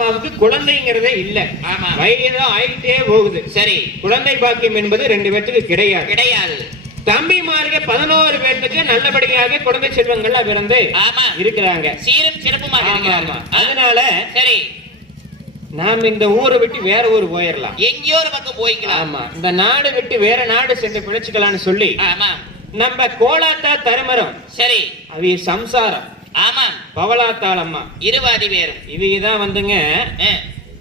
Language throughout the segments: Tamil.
அம்மாவுக்கு குழந்தைங்கிறதே இல்ல. ஆமா. வயதும் ஆயிட்டே போகுது. சரி. குழந்தை பாக்கியம் என்பது ரெண்டு பேர்த்துக்கு கிடையாது. கிடையாது. தம்பிமார்க பதினோரு பேர்த்துக்கு நல்லபடியாக குழந்தை செல்வங்கள்லாம் பிறந்து ஆமா. இருக்கிறாங்க. சீரும் சிறப்புமாக அதனால சரி. நாம் இந்த ஊரை விட்டு வேற ஊர் போயிடலாம் எங்கேயோ ஒரு பக்கம் போய்க்கலாம். ஆமா. இந்த நாடு விட்டு வேற நாடு சென்று பிழைச்சுக்கலாம்னு சொல்லி ஆமா. நம்ம கோலாத்தா தருமரம் சரி. அவி சம்சாரம். ஆமா பவளாத்தாள் அம்மா இருவாதி பேரும். இவங்க தான் வந்துங்க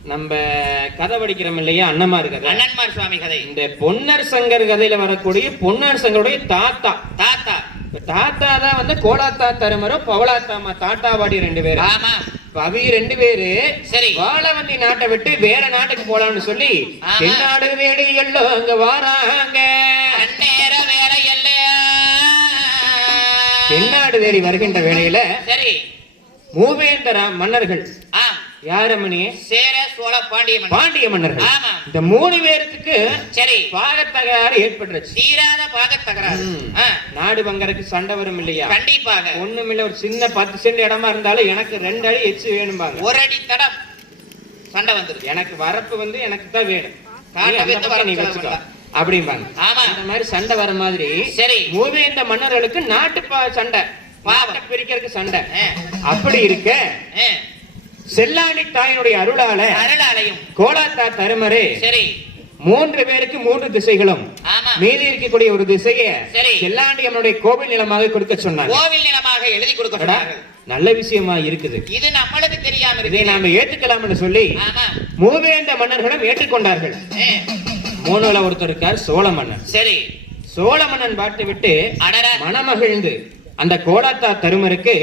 நம்ம கதை படிக்கிறோம் இல்லையா அண்ணமார் கதை. அண்ணன்மார் சுவாமி கதை. இந்த பொன்னர் சங்கர் கதையில வரக்கூடிய பொன்னர் சங்கருடைய தாத்தா. தாத்தா. தாத்தா தான் வந்து கோலாத்தா தருமரம் பவளாத்தா அம்மா தாட்டாவாடி ரெண்டு பேரும். ஆமா. அவங்க ரெண்டு பேரு சரி. வாழவந்தி நாட்டை விட்டு வேற நாட்டுக்கு போலாம்னு சொல்லி. தென்னாடு வேடி எல்லாம் அங்க வாராங்க. தென்னாடு தேடி வருகின்ற வேளையில சரி. மூவேந்தர மன்னர்கள். யாரமணி சேர சோழ பாண்டிய. பாண்டிய மன்னர்கள். இந்த மூணு பேருக்கு சரி. பாகத்தகராறு ஏற்பட்டுருச்சு. தீராத பாக தகராறு ம். ஆ, நாடு பங்கருக்கு சண்டை வரும் இல்லையா? கண்டிப்பாக. ஒண்ணுமில்ல ஒரு சின்ன பத்து சென்ட் இடமா இருந்தாலும் எனக்கு ரெண்டு அடி எச்சு வேணும்பாங்க. ஒரு அடி தடம். சண்டை வந்துருது. எனக்கு வரப்பு வந்து எனக்கு தான் வேணும். நீ அந்த அப்படிம்பாங்க. ஆமா. அந்த மாதிரி சண்டை வர மாதிரி சரி. மூவேந்த மன்னர்களுக்கு நாட்டு சண்டை. பாவத்தை பிரிக்கிறதுக்கு சண்டை. அப்படி இருக்க செல்லாண்டி தாயினுடைய அருளால அருளாலயம். கோலாத்தா தருமரே சரி. மூன்று பேருக்கு மூன்று திசைகளும். மீதி இருக்கக்கூடிய ஒரு திசைய. செல்லாண்டி அம்மனுடைய கோவில் நிலமாக கொடுக்க சொன்னாங்க. கோவில் நிலமாக எழுதி கொடுக்க. நல்ல விஷயமா இருக்குது. இது நம்மளுக்கு தெரியாம இருக்கு நாம ஏற்றுக்கலாம்னு சொல்லி ஆமா. மூவேந்த மன்னர்களும் ஏற்றுக்கொண்டார்கள். மூணுல ஒருத்தர் இருக்கார் சோழ மன்னன். சரி. சோழ மன்னன் பார்த்து விட்டு அடர மனமகிழ்ந்து அந்த கோலாத்தா தருமருக்கு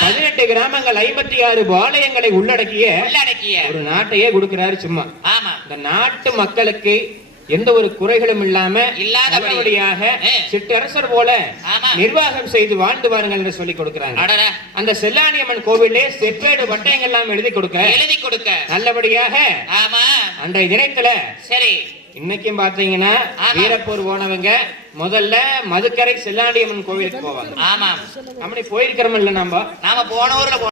பதினெட்டு கிராமங்கள் ஐம்பத்தி ஆறு பாளையங்களை உள்ளடக்கிய. ஒரு நாட்டையே கொடுக்கிறாரு சும்மா. ஆமா. இந்த நாட்டு மக்களுக்கு எந்த ஒரு குறைகளும் இல்லாம இல்லாதபடி. நல்லபடியாக ஆ. சிற்றரசர் போல. நிர்வாகம் செய்து வாழ்ந்து வாருங்கள் என்று சொல்லி கொடுக்கிறாங்க. அந்த செல்லானியம்மன் கோவிலே செப்பேடு பட்டயங்கள் எல்லாம் எழுதி கொடுக்க எழுதி கொடுக்க. நல்லபடியாக ஆமா. அன்றைய தினத்துல சரி. இன்னைக்கும் பாத்தீங்கன்னா. வீரப்பூர் போனவங்க முதல்ல மதுக்கரை செல்லாண்டியம்மன் கோவிலுக்கு போவாங்க. ஆமா அப்படி போயிருக்கிறோம் இல்ல நம்ம நாம போன ஊர்ல